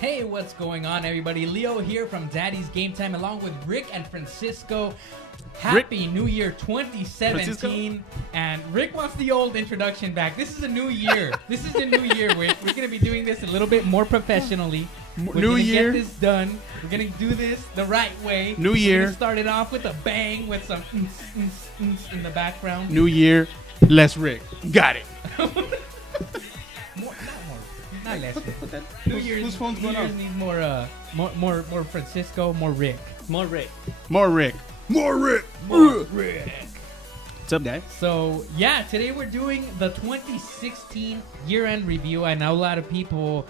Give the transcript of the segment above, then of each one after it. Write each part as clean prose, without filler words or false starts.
Hey, what's going on, everybody? Leo here from Daddy's Game Time, along with Rick and Francisco. Happy New Year 2017. Francisco? And Rick wants the old introduction back. This is a new year. This is a new year. We're going to be doing this a little bit more professionally. We're New year. Get this done. We're going to do this the right way. New year. We're going to start it off with a bang with some in the background. New year. Less Rick. Got it. Not less. New Year's, whose phone's going on? Needs more Francisco, more Rick. More Rick. More Rick. More Rick. More Rick. What's up, guys? So, yeah, today we're doing the 2016 year-end review. I know a lot of people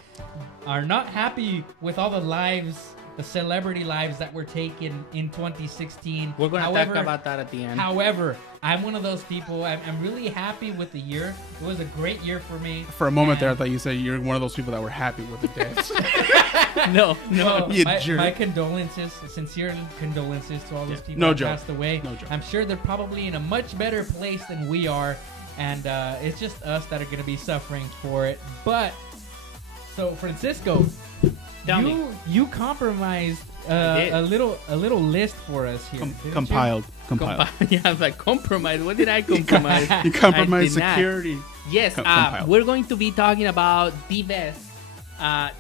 are not happy with all the lives, the celebrity lives that were taken in 2016. We're going to talk about that at the end. However, I'm one of those people. I'm really happy with the year. It was a great year for me. For a moment there, I thought you said you're one of those people that were happy with the deaths. No. You my, jerk. my condolences, sincere condolences to all those people No that joke. passed away. No joke. I'm sure they're probably in a much better place than we are, and it's just us that are going to be suffering for it. But, so Francisco, you compromised a little list for us here. Compiled. Yeah, I was like, compromise. What did I compromise? You compromised I did not. security. Yes, Compiled. we're going to be talking about the best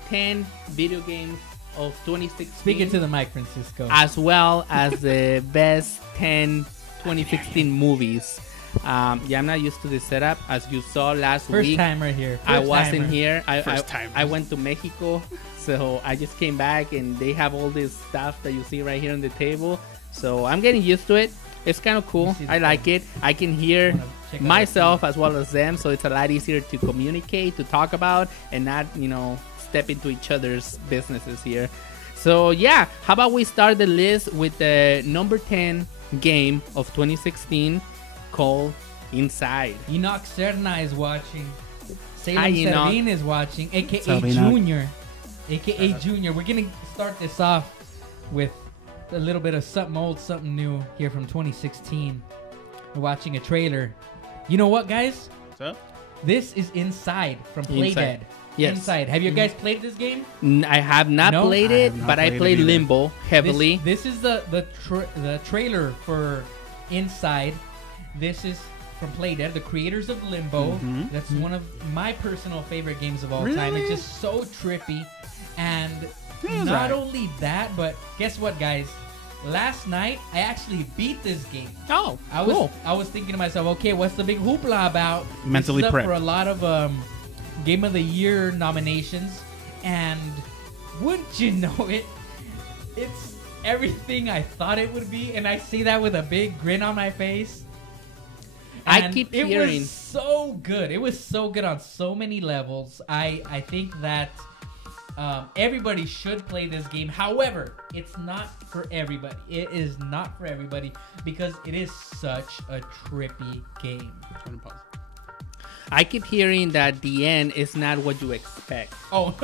10 video games of 2016. Speaking to the mic, Francisco. As well as the best 10 2016 movies. I'm not used to this setup. As you saw last week, First timer here. I wasn't here. First time. I went to Mexico, so I just came back, and they have all this stuff that you see right here on the table. So I'm getting used to it. It's kind of cool. I like it. I can hear myself as well as them, so it's a lot easier to communicate, to talk about, and not, step into each other's businesses here. So yeah, how about we start the list with the number 10 game of 2016 called Inside. Enoch Serna is watching. Hi, Salem Enoch. Servin is watching, aka What's up, Enoch? Junior. AKA Junior. We're gonna start this off with a little bit of something old, something new here from 2016. We're watching a trailer. You know what, guys? What's up? This is Inside from Playdead. Inside. Yes. Inside. Have you guys played this game? I have not No? played I it, have not but I played it played either. Limbo heavily. This is the trailer for Inside. This is from Playdead, the creators of Limbo. Mhm. That's one of my personal favorite games of all Really? time. It's just so trippy. And Yeah, it's not alright. only that, but guess what, guys? Last night, I actually beat this game. Oh, I was thinking to myself, okay, what's the big hoopla about? Mentally This is up prepped. for a lot of Game of the Year nominations, and wouldn't you know it, it's everything I thought it would be, and I say that with a big grin on my face. I And keep it hearing. was so good. It was so good on so many levels. I think that everybody should play this game. However, it's not for everybody. It is not for everybody because it is such a trippy game. I keep hearing that the end is not what you expect. Oh,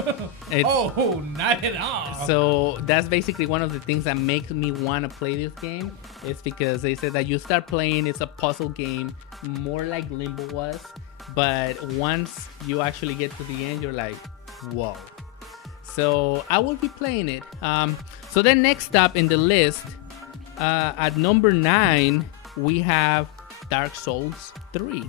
It's- oh, not at all. So that's basically one of the things that makes me want to play this game. It's because they said that you start playing, it's a puzzle game, more like Limbo was. But once you actually get to the end, you're like, whoa. So I will be playing it. So then next up in the list, at number 9, we have Dark Souls 3.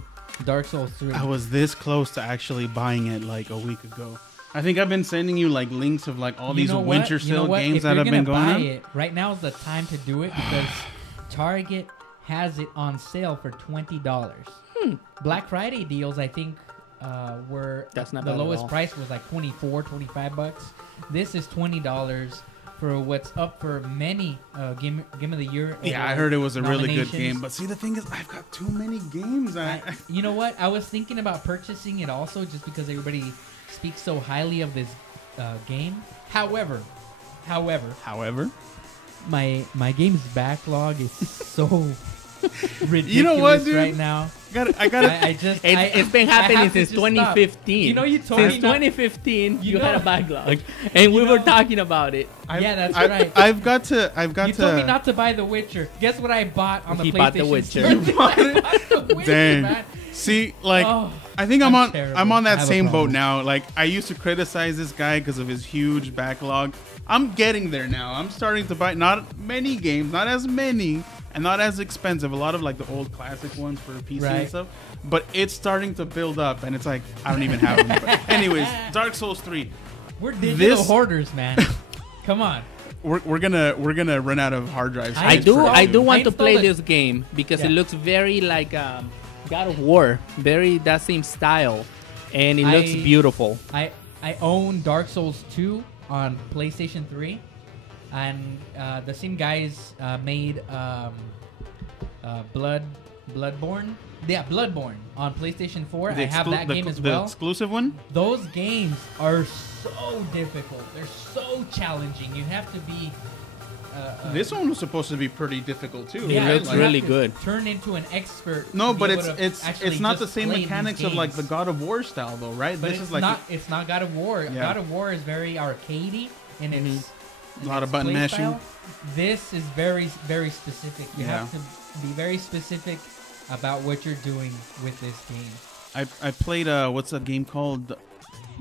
Dark Souls 3. I was this close to actually buying it like a week ago. I think I've been sending you like links of like all these winter sale games that have been going on. It, right now is the time to do it because Target has it on sale for $20. Black Friday deals, I think, were That's not the bad at lowest all. price was like $25. This is $20 for what's up for many game of the year. Yeah, I heard it was a really good nominations. game. But see, the thing is, I've got too many games. You know what? I was thinking about purchasing it also just because everybody speaks so highly of this game. However, my game's backlog is so ridiculous You know what, dude? right now. I gotta. It's been happening since 2015. You know, you told since me not- 2015, You you had know- a backlog, and we were talking about it. Yeah, that's right. I've got to. You told me not to buy The Witcher. Guess what I bought on the He PlayStation bought The Witcher. Store? I bought The Witcher, Dang. man. See, like, I think I'm on that same boat now. Like, I used to criticize this guy because of his huge backlog. I'm getting there now. I'm starting to buy not many games, not as many, and not as expensive. A lot of like the old classic ones for PC and stuff. But it's starting to build up, and it's like I don't even have them. But anyways, Dark Souls 3. We're digital hoarders, man. Come on. We're gonna run out of hard drives. I do want to play this game because it looks very like God of War, very that same style, and it looks beautiful. I own Dark Souls 2 on PlayStation 3, and the same guys made Bloodborne. Yeah, Bloodborne on PlayStation 4. I have that game as well. The exclusive one? Those games are so difficult. They're so challenging. You have to be... this one was supposed to be pretty difficult too. Yeah, it looks really good. Turn into an expert. No, but it's not the same mechanics of like the God of War style though, right? But this is like it's not God of War. Yeah. God of War is very arcadey in its a lot of button mashing. Style. This is very, very specific. You have to be very specific about what you're doing with this game. I played what's a game called?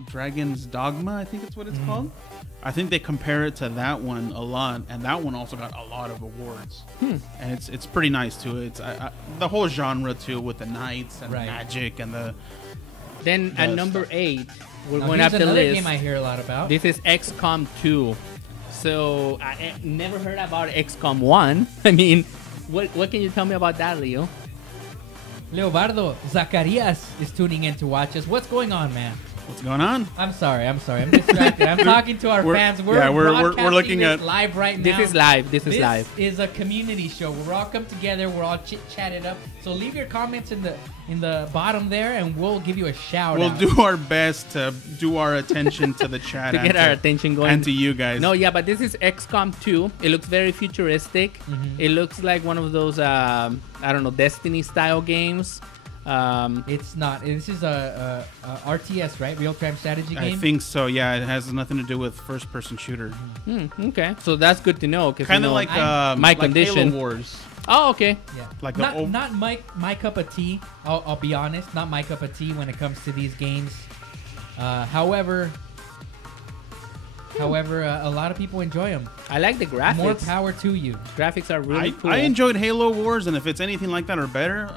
Dragon's Dogma, I think it's what it's called. I think they compare it to that one a lot, and that one also got a lot of awards. And it's pretty nice too. It's the whole genre too, with the knights and the magic and the. Then at number 8, we're going up the another list. Game I hear a lot about. This is XCOM 2. So I never heard about XCOM 1. I mean, what can you tell me about that, Leo? Leobardo, Zacarias is tuning in to watch us. What's going on, man? What's going on? I'm sorry. I'm distracted. I'm talking to our fans. We're looking at live right now. This is live. This is live. This is a community show. We're all come together. We're all chit-chatted up. So leave your comments in the bottom there, and we'll give you a shout out. We'll do our best to do our attention to the chat. To get our attention going. And to you guys. No, yeah, but this is XCOM 2. It looks very futuristic. It looks like one of those, I don't know, Destiny-style games. It's not. This is a RTS, right? Real-time strategy game? I think so, yeah. It has nothing to do with first-person shooter. Okay. So that's good to know. Kind of like my condition. Halo Wars. Oh, okay. Yeah. Like not my cup of tea. I'll be honest. Not my cup of tea when it comes to these games. However, a lot of people enjoy them. I like the graphics. More power to you. Graphics are really cool. I enjoyed Halo Wars, and if it's anything like that or better,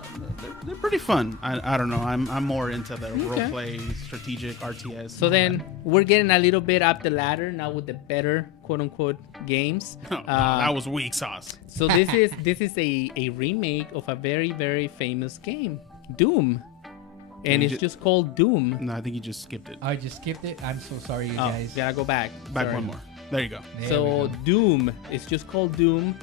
they're pretty fun. I don't know. I'm more into the role play, strategic RTS. So then we're getting a little bit up the ladder now with the better quote unquote games. That was weak sauce. So this is a remake of a very, very famous game, Doom. And it's just called Doom. No, I think you just skipped it. I just skipped it. I'm so sorry, you guys. Gotta go back. Back one more. There you go. So Doom. It's just called Doom.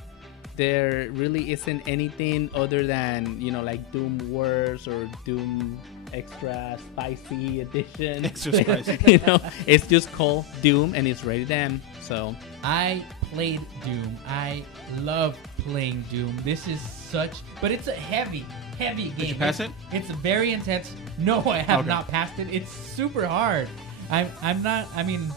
There really isn't anything other than, like Doom Wars or Doom Extra Spicy Edition. Extra spicy. It's just called Doom, and it's rated M. So I played Doom. I love playing Doom. This is but it's a heavy game. Did you pass it? It's very intense. No, I have not passed it. It's super hard. I'm not. I mean,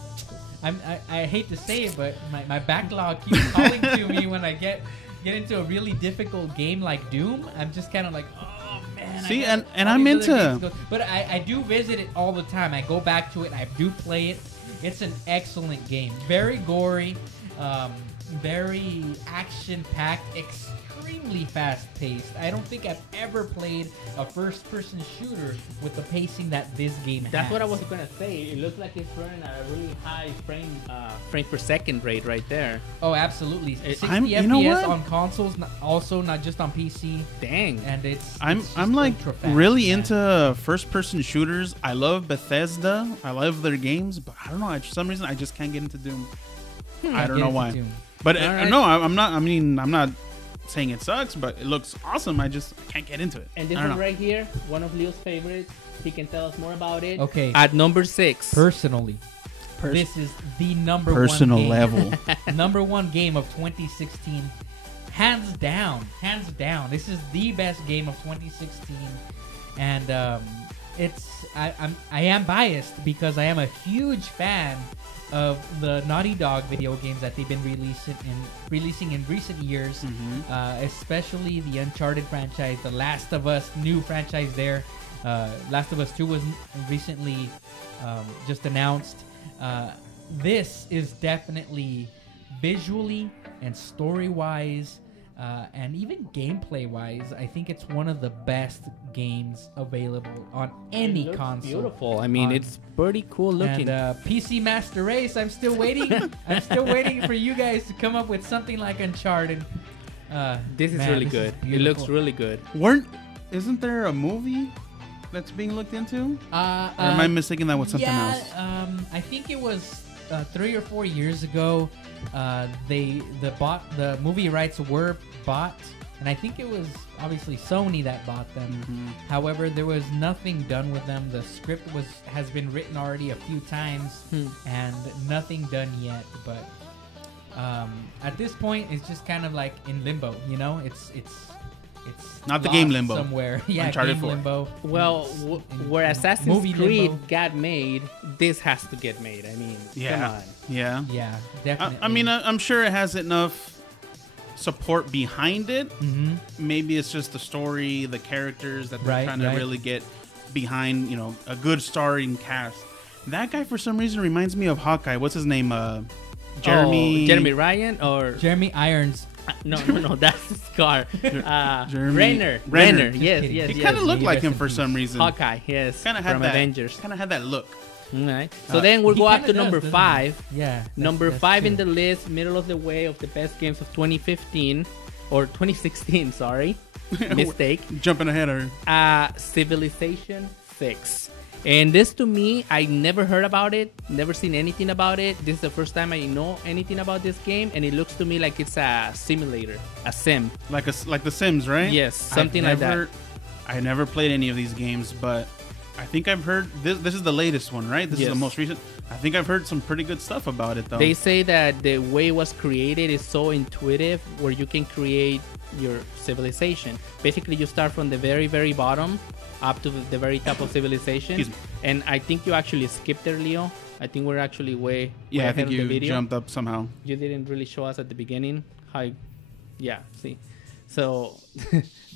I hate to say it, but my backlog keeps calling to me when I get into a really difficult game like Doom. I'm just kind of like, oh man. See, and I'm into. But I do visit it all the time. I go back to it. I do play it. It's an excellent game. Very gory, very action-packed, extremely fast-paced. I don't think I've ever played a first-person shooter with the pacing that this game has. That's what I was gonna say. It looks like it's running at a really high frame per second rate right there. Oh, absolutely. 60 FPS on consoles, also not just on PC. Dang. And I'm like really into first-person shooters. I love Bethesda. I love their games, but I don't know. For some reason, I just can't get into Doom. I don't know why. But no, I'm not. I mean, I'm not saying it sucks, but it looks awesome. I can't get into it. And this is right here, one of Leo's favorites. He can tell us more about it. Okay. At number 6. Personally, this is the number personal one game. level. Number one game of 2016. Hands down. This is the best game of 2016. And I am biased because I am a huge fan of the Naughty Dog video games that they've been releasing in recent years, especially the Uncharted franchise, the Last of Us new franchise there. Last of Us 2 was recently just announced. This is definitely visually and story-wise and even gameplay-wise, I think it's one of the best games available on any console. Beautiful. I mean, it's pretty cool looking. And PC Master Race, I'm still waiting. I'm still waiting for you guys to come up with something like Uncharted. This is really good. It looks really good. Isn't there a movie that's being looked into? Or am I mistaking that with something else? I think it was 3 or 4 years ago. The movie rights were bought, and I think it was obviously Sony that bought them. Mm-hmm. However, there was nothing done with them. The script has been written already a few times, and nothing done yet. But at this point, it's just kind of like in limbo. You know, it's not the game Limbo somewhere. Yeah, Uncharted game 4. Limbo. Well, where Assassin's Creed got made, this has to get made. I mean, come on. Yeah, definitely. I mean, I'm sure it has enough support behind it. Mm-hmm. Maybe it's just the story, the characters that they're trying to really get behind. You know, a good starring cast. That guy, for some reason, reminds me of Hawkeye. What's his name? Jeremy Ryan or Jeremy Irons. No, that's Scar. Renner. Yes. He kind of looked like him for some reason. Hawkeye, yes. Kind of had from that. Avengers. Kind of had that look. All right. So then we'll go up to number 5. Yeah. Number 5 in the list, middle of the way of the best games of 2015 or 2016. Sorry, mistake. Jumping ahead of Civilization 6. And this, to me, I never heard about it, never seen anything about it. This is the first time I know anything about this game, and it looks to me like it's a simulator, a sim. Like The Sims, right? Yes, something like that. I never played any of these games, but I think I've heard this is the latest one, right? This is the most recent. I think I've heard some pretty good stuff about it, though. They say that the way it was created is so intuitive, where you can create your civilization. Basically, you start from the very, very bottom up to the very top of civilization. And I think you actually skipped there, Leo. I think we're actually way I ahead think of the you video. jumped up somehow. You didn't really show us at the beginning how. See. So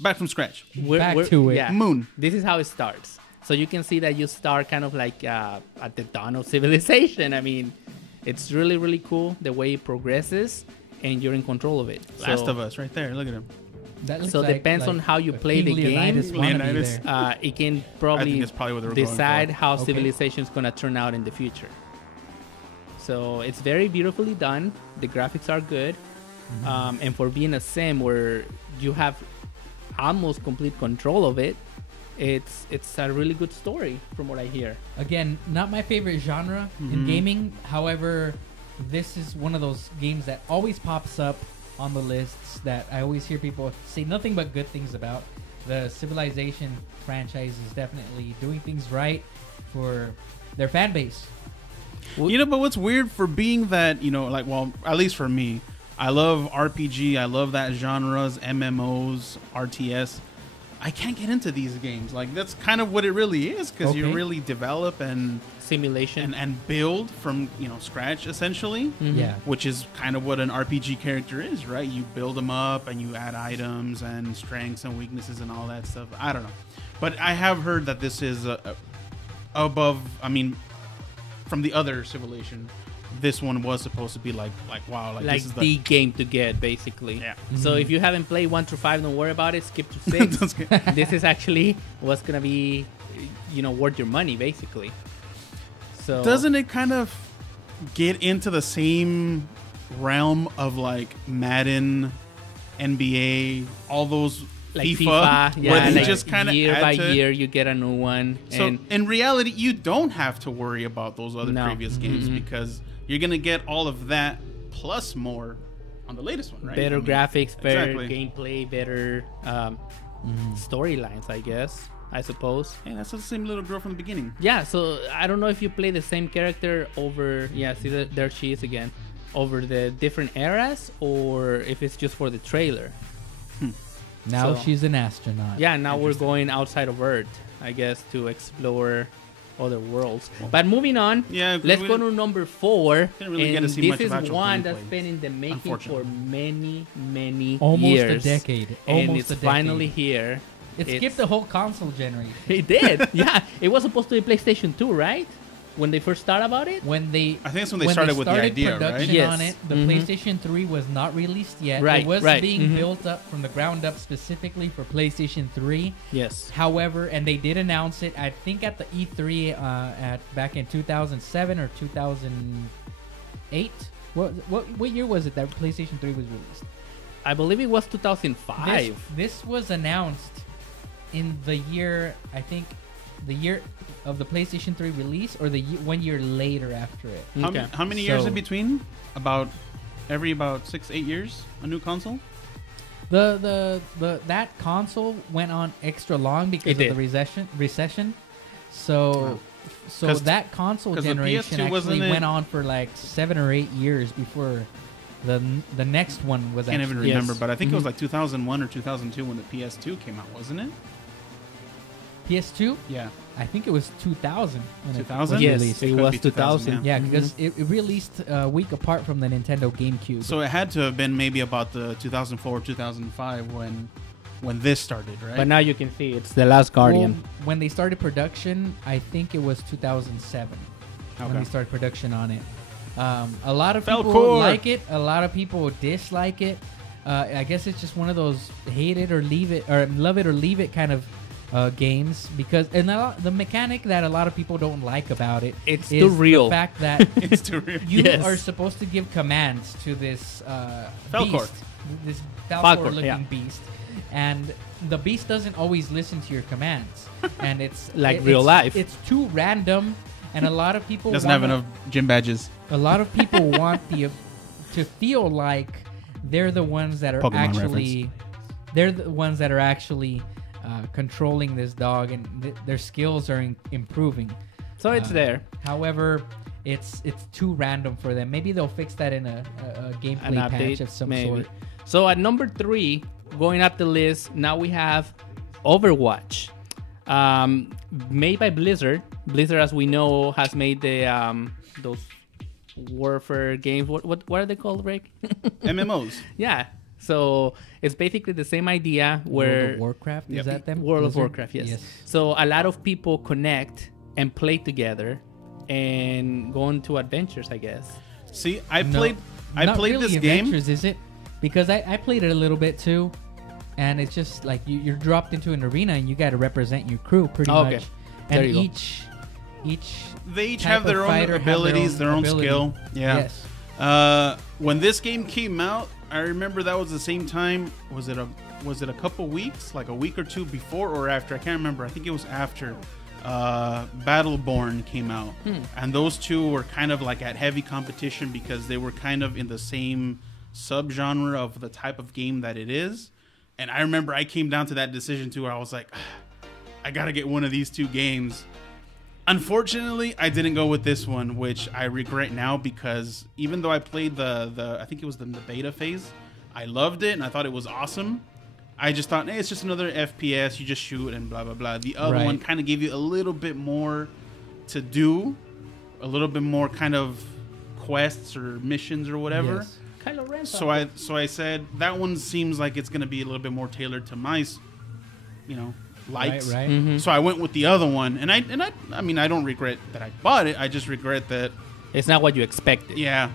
back from scratch. Back to it. Yeah, Moon. This is how it starts. So you can see that you start kind of like at the dawn of civilization. I mean, it's really, really cool the way it progresses, and you're in control of it. Last of Us, right there. Look at him. So it depends on how you play the game. It can probably decide how civilization is going to turn out in the future. So it's very beautifully done. The graphics are good. And for being a sim where you have almost complete control of it, it's a really good story from what I hear. Again, not my favorite genre in gaming. However, this is one of those games that always pops up on the lists that I always hear people say nothing but good things about. The Civilization franchise is definitely doing things right for their fan base. You know, but what's weird for being that, you know, like, well, at least for me, I love RPG. I love that genres, MMOs, RTS. I can't get into these games. Like, that's kind of what it really is, because you really develop and simulation and build from, you know, scratch, essentially. Yeah. Which is kind of what an RPG character is, right? You build them up and you add items and strengths and weaknesses and all that stuff. I don't know. But I have heard that this is above, I mean, from the other Civilization, this one was supposed to be like wow, like this is the game to get, basically. Yeah. So if you haven't played 1 through 5, don't worry about it. Skip to 6. This is actually what's gonna be, you know, worth your money, basically. So doesn't it kind of get into the same realm of like Madden, NBA, all those like FIFA yeah, where they like just kind of year by year you get a new one. So and in reality, you don't have to worry about those other previous games because you're gonna get all of that plus more on the latest one, right? Better graphics, better gameplay, better storylines, I suppose. Yeah, that's the same little girl from the beginning. Yeah, so I don't know if you play the same character over, see there she is again, over the different eras, or if it's just for the trailer. Now she's an astronaut. Yeah, now we're going outside of Earth, I guess, to explore other worlds. But moving on, let's go to number 4. Didn't really and get to see this much is of one that's been in the making for many, many almost years. a decade. And almost it's finally here. It skipped the whole console generation. It did. Yeah, it was supposed to be PlayStation 2, right? When they first started about it? I think that's when they started with the idea, right? Yes. On it, the PlayStation 3 was not released yet. Right, it was being built up from the ground up specifically for PlayStation 3. Yes. However, and they did announce it, I think at the E3 back in 2007 or 2008. What year was it that PlayStation 3 was released? I believe it was 2005. This was announced in the year, I think, the year of the PlayStation 3 release, or the 1 year later after it. Okay. How many years in between? About 6-8 years, a new console. That console went on extra long because of the recession. So that console generation actually went on for like 7 or 8 years before the next one was. I can't even remember, but I think it was like 2001 or 2002 when the PS2 came out, wasn't it? PS2? Yeah. I think it was 2000. 2000? Yes, it was 2000. Yeah, because it released a week apart from the Nintendo GameCube. So it had to have been maybe about the 2004, 2005 when this started, right? But now you can see it's The Last Guardian. Well, when they started production, I think it was 2007 when they started production on it. A lot of people like it. A lot of people dislike it. I guess it's just one of those hate it or leave it, or love it or leave it kind of games, because the mechanic that a lot of people don't like about it it's is too real. The fact that it's too real. You are supposed to give commands to this Falcor. This Falcor-looking beast, and the beast doesn't always listen to your commands, and it's like real life. It's too random, and a lot of people doesn't have enough gym badges. A lot of people want to feel like they're the ones that are Pokemon actually controlling this dog, and their skills are improving. So it's there. However, it's too random for them. Maybe they'll fix that in a gameplay patch of some sort. So at number 3, going up the list, now we have Overwatch, made by Blizzard. Blizzard, as we know, has made the those warfare games. What are they called, Rick? MMOs. Yeah. So it's basically the same idea where World of Warcraft, is that them? World of Warcraft, yes. So a lot of people connect and play together and go into adventures, I guess. See, I played this game. Adventures, is it? Because I played it a little bit too, and it's just like you're dropped into an arena and you got to represent your crew pretty much. And they each have their own abilities, their own skill. Yeah. Yes. When this game came out, I remember that was the same time. Was it a couple weeks, like a week or two before or after? I can't remember. I think it was after Battleborn came out, and those two were kind of like at heavy competition because they were kind of in the same subgenre of the type of game that it is. And I remember I came down to that decision too, where I was like, I gotta get one of these two games. Unfortunately, I didn't go with this one, which I regret now, because even though I played the I think it was the beta phase, I loved it and I thought it was awesome. I just thought, hey, it's just another FPS, you just shoot and blah blah blah. The other one kind of gave you a little bit more to do, a little bit more kind of quests or missions or whatever. Yes. So I said that one seems like it's gonna be a little bit more tailored to my, likes. Right. Mm-hmm. So I went with the other one, and I mean, I don't regret that I bought it. I just regret that it's not what you expected. Yeah.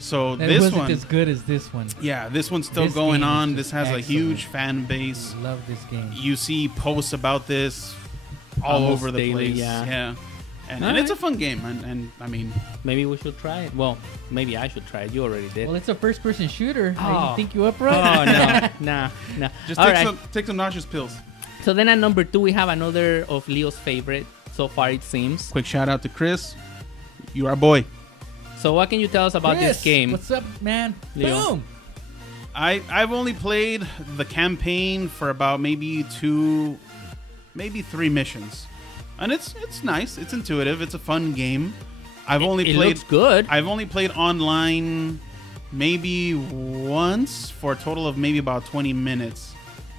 So that this wasn't one as good as this one. Yeah, this one's still going on. This has excellent. a huge fan base. Love this game. You see posts about this all Almost over the daily, place. yeah. And it's a fun game, and I mean, maybe we should try it. Well, maybe I should try it. You already did. Well, it's a first-person shooter. Oh. I think you up right. Oh no. just take some nauseous pills. So then at number 2 we have another of Leo's favorite so far, it seems. Quick shout out to Chris. You are a boy. So what can you tell us about this game? What's up, man? Leo. Boom. I've only played the campaign for about maybe 3 missions, and it's nice. It's intuitive. It's a fun game. It looks good. I've only played online maybe once for a total of maybe about 20 minutes.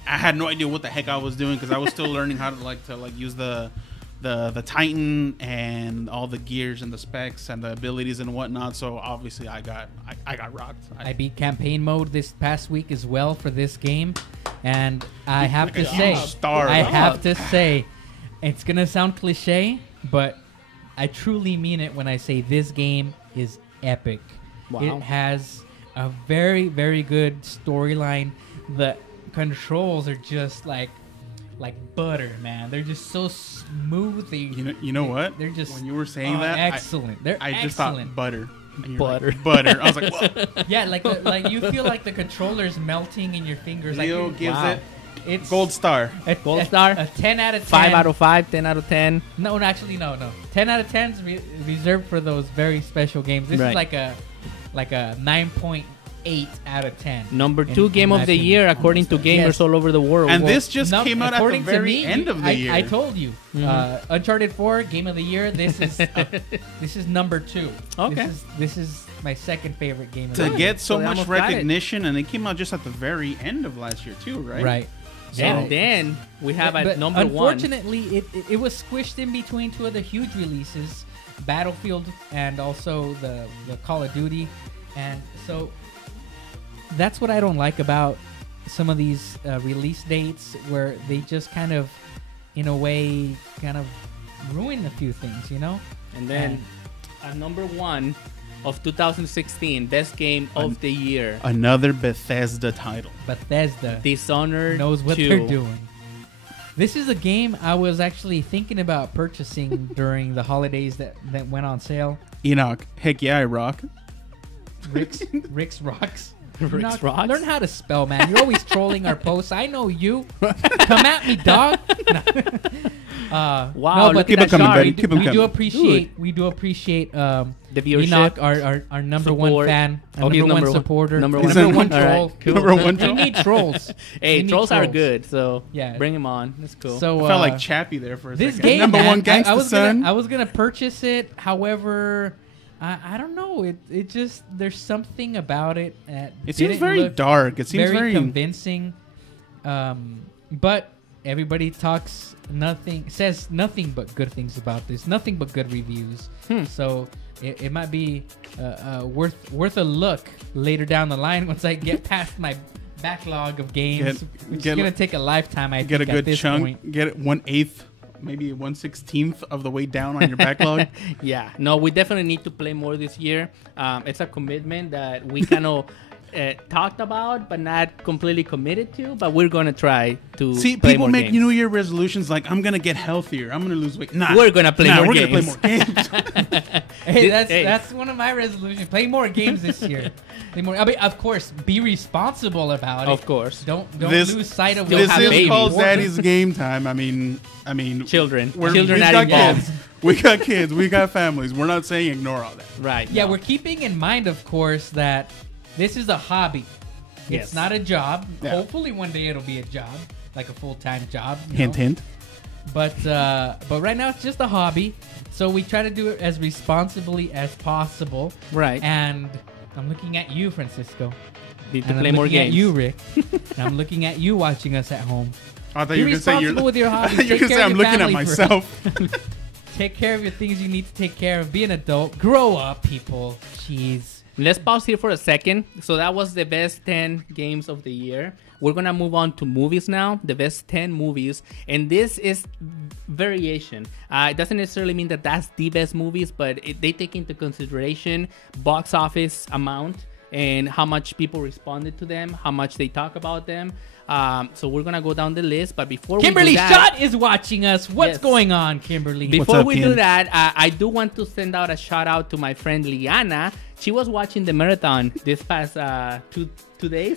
I had no idea what the heck I was doing because I was still learning how to use the Titan and all the gears and the specs and the abilities and whatnot. So obviously I got rocked. I beat campaign mode this past week as well for this game. And I have to say, it's gonna sound cliche, but I truly mean it when I say this game is epic. Wow. It has a very, very good storyline. The controls are just like butter, man. They're just so smooth. You know what? They're just when you were saying that, excellent. I just thought butter. Butter. Like, butter. I was like, whoa. Yeah, like you feel like the controller's melting in your fingers. Leo like, gives wow. it gold star. A 10 out of 10. 5 out of 5. 10 out of 10. No, actually, no. 10 out of 10 is reserved for those very special games. This is like a 9.8 out of 10. Number 2 game of the year, according to gamers all over the world. And this just came out at the very end of the year. I told you. Uncharted 4, game of the year. This is number 2. Okay. This is my second favorite game of the year. To get so much recognition, and it came out just at the very end of last year, too, right? Right. So, and then we have at number 1. Unfortunately, it was squished in between two of the huge releases, Battlefield and also the Call of Duty. And so that's what I don't like about some of these release dates, where they just kind of, in a way, kind of ruin a few things, you know? And then at number 1 of 2016, best game of the year. Another Bethesda title. Bethesda. Dishonored knows what 2. they're doing. This is a game I was actually thinking about purchasing during the holidays that went on sale. Enoch, heck yeah, I rock. Rick's Rocks. Rick's Rocks? Learn how to spell, man. You're always trolling our posts. I know you. Come at me, dog. Wow, no, but keep them coming, buddy. Keep them we coming. do appreciate the viewership. Enoch, our number support. 1 fan, our He's number 1 supporter, number one troll. Right, cool. Number 1 troll. We need trolls. Hey, trolls are good, so bring them on. That's cool. So I felt like Chappie there for a this second. Game, number man, 1 gangsta son. I was gonna purchase it. However, I don't know. It just, there's something about it. It seems very dark. It seems very convincing. But everybody says nothing but good things about this. Nothing but good reviews. So it might be worth a look later down the line once I get past my backlog of games. It's gonna take a lifetime. I get think a good at this chunk. Point. Get it 1/8. Maybe 1/16 of the way down on your backlog. Yeah, no, we definitely need to play more this year. It's a commitment that we kind of talked about, but not completely committed to. But we're gonna try to see. Play people more make games. New Year resolutions like, I'm gonna get healthier. I'm gonna lose weight. Nah, we're gonna play more games. We're gonna play more games. Hey, that's one of my resolutions. Play more games this year. Play more. I mean, of course, be responsible about it. Of course, don't lose sight of. This is called Daddy's Game Time. I mean, children we've are got involved. Kids. We got kids. We got families. We're not saying ignore all that. Right. Yeah, no. we're keeping in mind, of course, that this is a hobby. Yes. It's not a job. Yeah. Hopefully, one day it'll be a job, like a full-time job. Hint, hint. But right now it's just a hobby, so we try to do it as responsibly as possible. Right. And I'm looking at you, Francisco. Need to play more games. At you, Rick. And I'm looking at you watching us at home. I thought you were going to say responsible with your hobby. You're going to say I'm looking at myself. Take care of your things you need to take care of. Be an adult. Grow up, people. Jeez. Let's pause here for a second. So that was the best 10 games of the year. We're going to move on to movies now. The best 10 movies. And this is variation. It doesn't necessarily mean that that's the best movies, but they take into consideration box office amount and how much people responded to them, how much they talk about them. So we're going to go down the list. But before Kimberly we do that... Schott is watching us. What's going on, Kimberly? Before we do that, I do want to send out a shout out to my friend Liana. She was watching the marathon this past two days.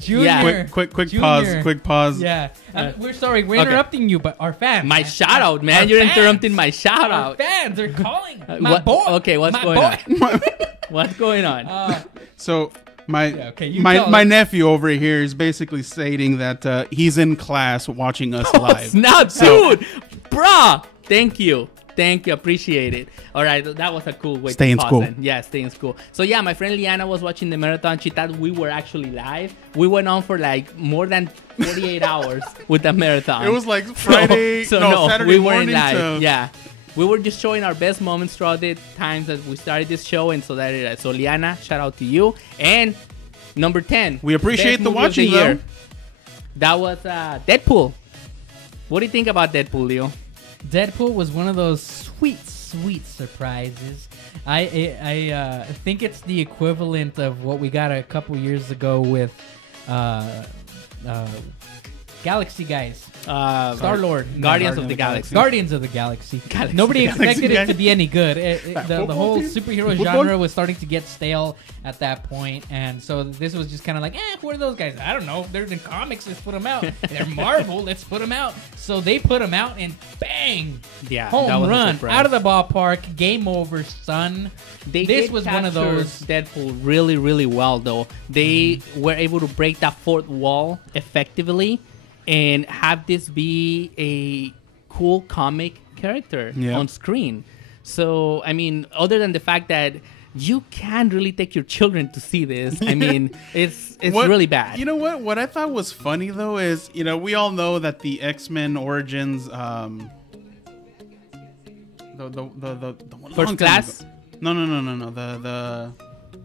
Junior. Yeah. Quick pause. Quick pause. Yeah. We're sorry. We're interrupting you, but our fans. My shout out, man. You're interrupting my shout out. Our fans are calling. My boy. Okay, what's going on? What's going on? So my nephew over here is basically stating that he's in class watching us live. Snap, dude. Bruh. Thank you. Appreciate it. All right, that was a cool way stay to in pause school. then. Yeah, stay in school. So yeah, my friend Liana was watching the marathon. She thought we were actually live. We went on for like more than 48 hours with the marathon. It was like Friday, Saturday we morning. Weren't live. Yeah. We were just showing our best moments throughout the times that we started this show, and so that is so Liana, shout out to you. And number 10. We appreciate the watching though. that was Deadpool. What do you think about Deadpool, Leo? Deadpool was one of those sweet surprises. I think it's the equivalent of what we got a couple years ago with Galaxy guys. Star-Lord. Guardians of the Galaxy. Guardians of the Galaxy. Nobody expected it to be any good. The whole superhero genre was starting to get stale at that point, and so this was just kind of like, who are those guys? I don't know. They're in comics. Let's put them out. They're Marvel. Let's put them out. So they put them out, and bang! Yeah, home run out of the ballpark. Game over, son. This was one of those. Deadpool really, really well, though. They were able to break that fourth wall effectively and have this be a cool comic character on screen. So, I mean, other than the fact that you can't really take your children to see this, I mean, it's really bad. You know what? What I thought was funny, though, is, we all know that the X-Men Origins, the First Class? No.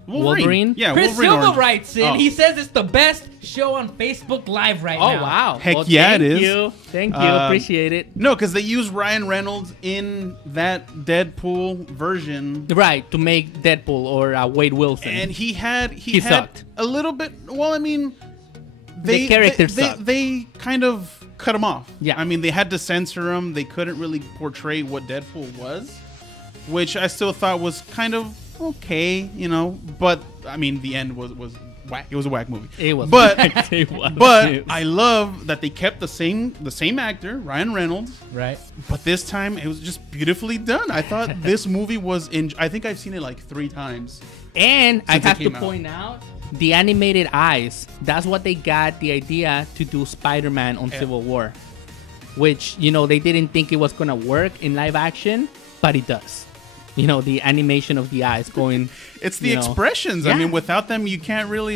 The Wolverine? Yeah, Chris Wolverine Silva Orange. writes in. He says it's the best show on Facebook Live right now. Oh, wow. Heck yeah, it is. Thank you. Appreciate it. No, because they use Ryan Reynolds in that Deadpool version. Right, to make Deadpool or Wade Wilson. And he had sucked. A little bit. Well, I mean, the character sucked. They kind of cut him off. Yeah. I mean, they had to censor him. They couldn't really portray what Deadpool was, which I still thought was kind of okay, but I mean, the end was whack. It was a whack movie. It was, but it was. but I love that they kept the same actor, Ryan Reynolds, right? But this time it was just beautifully done. I thought this movie was I think I've seen it like 3 times. And I have to point out the animated eyes. That's what they got the idea to do Spider-Man on Civil War, which they didn't think it was gonna work in live action, but it does. The animation of the eyes going. It's the expressions. Yeah. I mean, without them, you can't really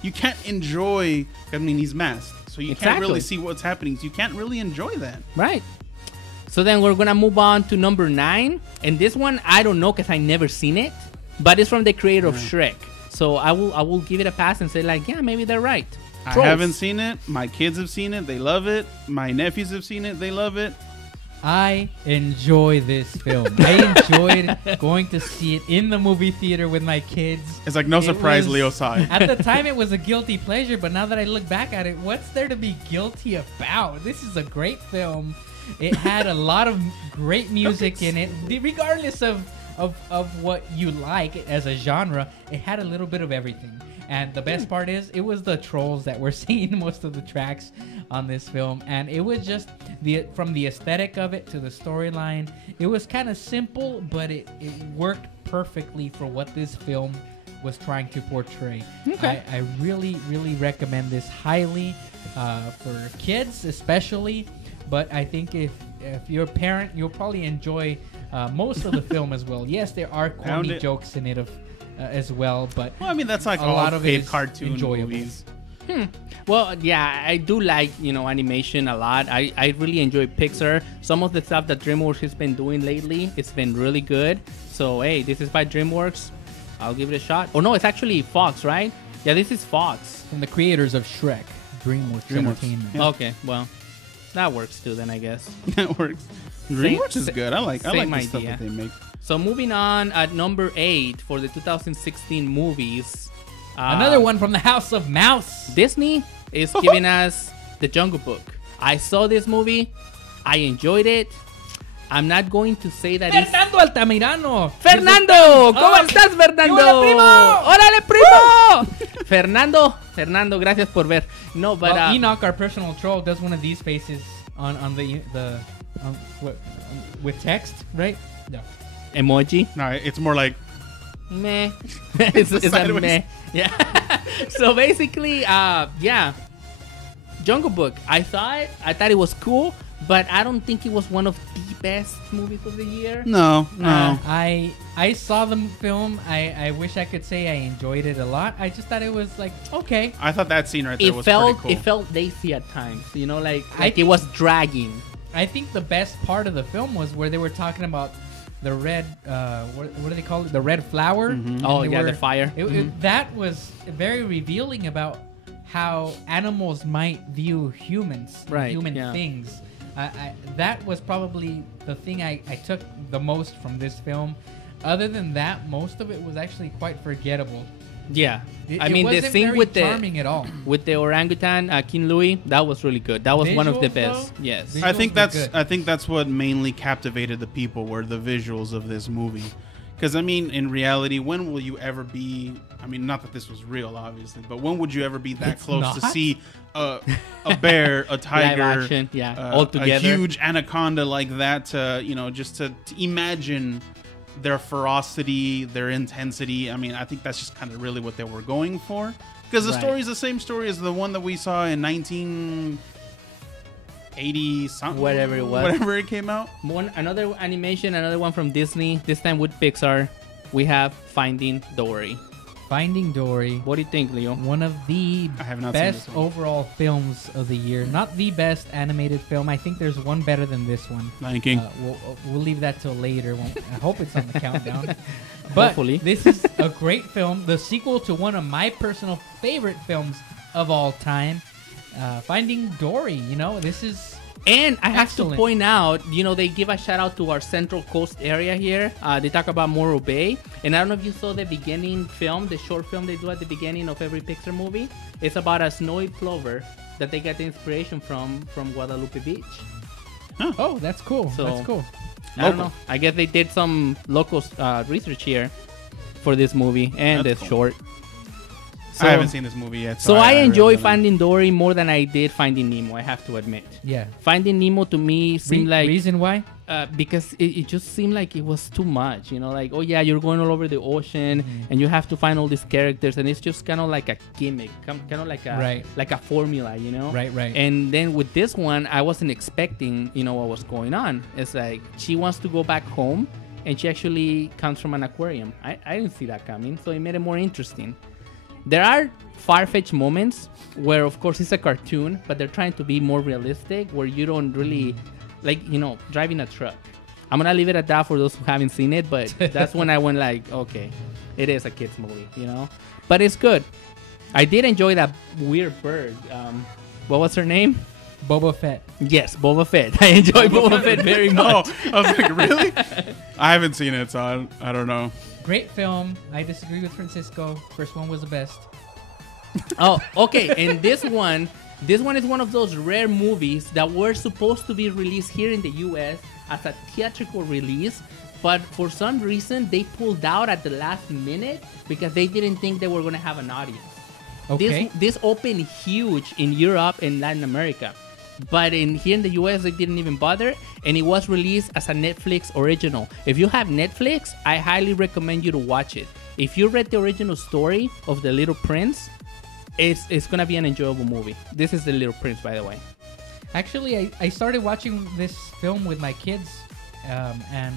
you can't enjoy. I mean, he's masked, so you can't really see what's happening. So you can't really enjoy that. Right. So then we're gonna move on to number 9, and this one I don't know because I never seen it, but it's from the creator of Shrek. So I will give it a pass and say maybe they're right. Trolls. I haven't seen it. My kids have seen it. They love it. My nephews have seen it. They love it. I enjoy this film. I enjoyed going to see it in the movie theater with my kids. It's like no surprise Leo saw it. At the time, it was a guilty pleasure, but now that I look back at it, what's there to be guilty about? This is a great film. It had a lot of great music in it, regardless of what you like as a genre. It had a little bit of everything. And the best part is, it was the trolls that were singing most of the tracks on this film. And it was just, from the aesthetic of it to the storyline, it was kind of simple, but it worked perfectly for what this film was trying to portray. Okay. I really, really recommend this highly for kids especially. But I think if you're a parent, you'll probably enjoy most of the film as well. Yes, there are corny jokes in it as well, but I mean, that's like a lot of it is cartoon enjoyable. Movies. Well, yeah, I do like animation a lot. I really enjoy Pixar. Some of the stuff that DreamWorks has been doing lately, it's been really good. So hey, this is by DreamWorks. I'll give it a shot. Oh no, it's actually Fox, right? Yeah, this is Fox. From the creators of Shrek, DreamWorks Entertainment. Yeah. Okay, well, that works too then, I guess. That works. DreamWorks is good. I like the stuff that they make. So moving on at number 8 for the 2016 movies. Another one from the House of Mouse. Disney is giving us The Jungle Book. I saw this movie. I enjoyed it. I'm not going to say that Fernando Altamirano. Fernando, ¿cómo estás, Fernando? ¡Órale, primo! Fernando, gracias por ver. No, but Enoch, our personal troll, does one of these faces on with text, right? No. Emoji. No, it's more like meh. it's a meh. Yeah. So basically, yeah. Jungle Book. I thought it was cool, but I don't think it was one of the best movies of the year. No. I saw the film. I wish I could say I enjoyed it a lot. I just thought it was like okay. I thought that scene right there was pretty cool. It felt lazy at times. Like it was dragging. I think the best part of the film was where they were talking about the red, what do they call it? The red flower. Mm-hmm. Oh, yeah, the fire. That was very revealing about how animals might view humans, human things. That was probably the thing I took the most from this film. Other than that, most of it was actually quite forgettable. Yeah, I mean the thing with charming at all. With the orangutan, King Louis, that was really good. That was one of the best. Though? Yes, Visuals I think that's what mainly captivated the people were the visuals of this movie. Because I mean, in reality, when will you ever be? I mean, not that this was real, obviously, but when would you ever be that close to see a bear, a tiger, live action, all together, a huge anaconda like that? Just to imagine their ferocity, their intensity. I mean, I think that's just kind of really what they were going for. Because the story is the same story as the one that we saw in 1980 something, whatever it was, whatever it came out. Another animation, another one from Disney. This time with Pixar. We have Finding Dory. Finding Dory. What do you think, Leo? One of the best overall films of the year. Not the best animated film. I think there's one better than this one. Lion King. We'll leave that till later. I hope it's on the countdown. But hopefully. This is a great film. The sequel to one of my personal favorite films of all time. Finding Dory. This is... And I have to point out, they give a shout out to our Central Coast area here. They talk about Morro Bay. And I don't know if you saw the beginning film, the short film they do at the beginning of every Pixar movie. It's about a snowy plover that they get the inspiration from Guadalupe Beach. Huh. Oh, that's cool. That's cool. I don't know. I guess they did some local research here for this movie and this short. I haven't seen this movie yet. So I enjoy Finding Dory more than I did Finding Nemo, I have to admit. Yeah. Finding Nemo to me seemed like... Reason why? Because it just seemed like it was too much. Like, oh yeah, you're going all over the ocean and you have to find all these characters and it's just kind of like a gimmick. Kind of like a formula, Right. And then with this one, I wasn't expecting, what was going on. It's like she wants to go back home and she actually comes from an aquarium. I didn't see that coming, so it made it more interesting. There are far-fetched moments where, of course, it's a cartoon, but they're trying to be more realistic, where you don't really, driving a truck. I'm going to leave it at that for those who haven't seen it, but that's when I went like, okay, it is a kid's movie, But it's good. I did enjoy that weird bird. What was her name? Boba Fett. Yes, Boba Fett. I enjoy Boba Fett very much. I was like, really? I haven't seen it, so I don't know. Great film. I disagree with Francisco. First one was the best. Oh, okay. And this one is one of those rare movies that were supposed to be released here in the U.S. as a theatrical release, but for some reason they pulled out at the last minute because they didn't think they were going to have an audience. Okay. This opened huge in Europe and Latin America. But here in the US, they didn't even bother, and it was released as a Netflix original. If you have Netflix, I highly recommend you to watch it. If you read the original story of The Little Prince, it's going to be an enjoyable movie. This is The Little Prince, by the way. Actually, I started watching this film with my kids, and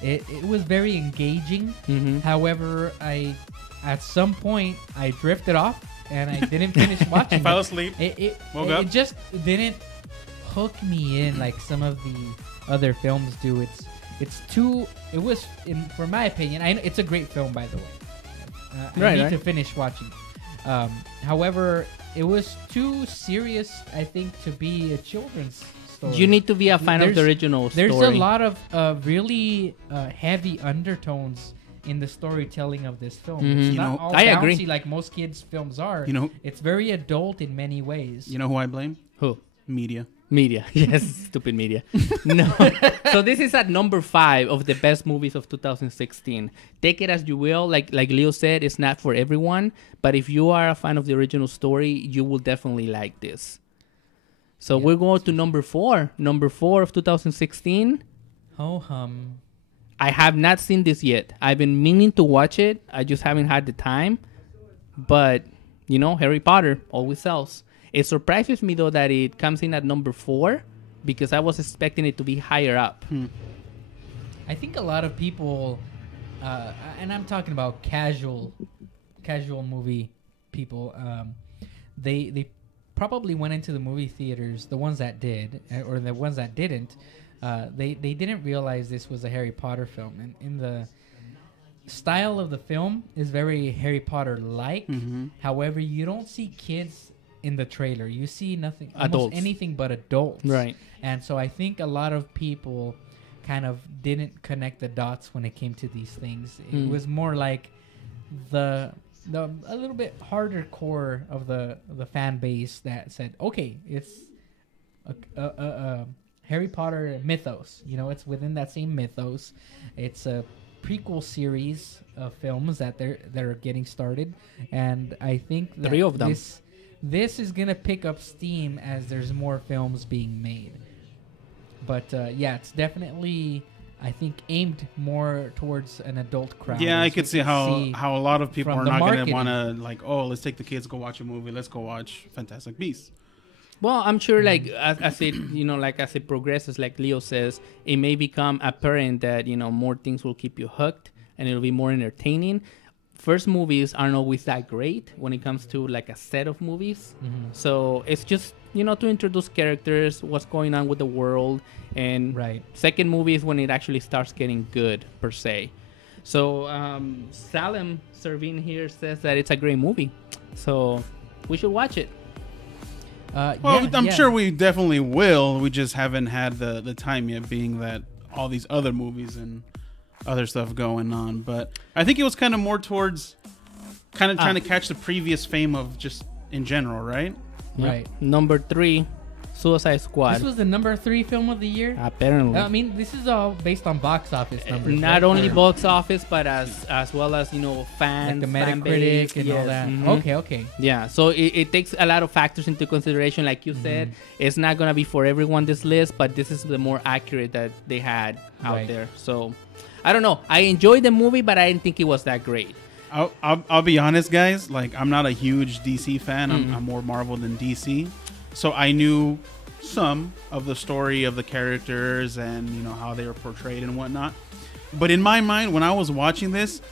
it was very engaging. Mm-hmm. However, at some point, I drifted off, and I didn't finish watching. Fell asleep. It just didn't hook me in like some of the other films do. For my opinion, it's a great film, by the way. I need to finish watching. However, it was too serious, I think, to be a children's story. You need to be a fan of the original story. There's a lot of really heavy undertones in the storytelling of this film. Mm-hmm. It's not all bouncy agree. Like most kids' films are. It's very adult in many ways. You know who I blame? Who? Media. Yes, stupid media. No. So this is at number 5 of the best movies of 2016. Take it as you will. Like Leo said, it's not for everyone. But if you are a fan of the original story, you will definitely like this. So we're going to number 4. Number 4 of 2016. Ho hum. I have not seen this yet. I've been meaning to watch it. I just haven't had the time. But, Harry Potter always sells. It surprises me, though, that it comes in at number 4 because I was expecting it to be higher up. I think a lot of people, and I'm talking about casual movie people, they probably went into the movie theaters, the ones that did, or the ones that didn't, they didn't realize this was a Harry Potter film. And in the style of the film is very Harry Potter-like. Mm-hmm. However, you don't see kids in the trailer. You see nothing, Adults. almost anything but adults. Right. And so I think a lot of people kind of didn't connect the dots when it came to these things. It was more like the a little bit harder core of the fan base that said, okay, it's a Harry Potter mythos. You know, it's within that same mythos. It's a prequel series of films that they're getting started, and I think that 3 of them. This is gonna pick up steam as there's more films being made. But yeah, it's definitely, I think, aimed more towards an adult crowd. Yeah, I could see how a lot of people from are the not going to marketing. want to, like, oh, let's take the kids, go watch a movie. Let's go watch Fantastic Beasts. Well, I'm sure, like, as it, you know, like, as it progresses, like Leo says, it may become apparent that, you know, more things will keep you hooked and it'll be more entertaining. First movies aren't always that great when it comes to, like, a set of movies. So it's just, you know, to introduce characters, what's going on with the world. And second movie is when it actually starts getting good, per se. So Salem Servin here says that it's a great movie. So we should watch it. Well, I'm sure we definitely will. We just haven't had the time yet, being that all these other movies and other stuff going on. But I think it was kind of more towards kind of trying to catch the previous fame of just in general, right? Right. Number 3, Suicide Squad. This was the number 3 film of the year. Apparently. I mean, this is all based on box office numbers. Not only box office, but as well as, you know, fans, like the fan Metacritic base, and all that. Okay. Yeah, so it takes a lot of factors into consideration. Like you said, it's not going to be for everyone, this list, but this is the more accurate that they had out there. So, I don't know. I enjoyed the movie, but I didn't think it was that great. I'll be honest, guys. Like, I'm not a huge DC fan. I'm more Marvel than DC. So I knew some of the story of the characters and, you know, how they were portrayed and whatnot. But in my mind, when I was watching this,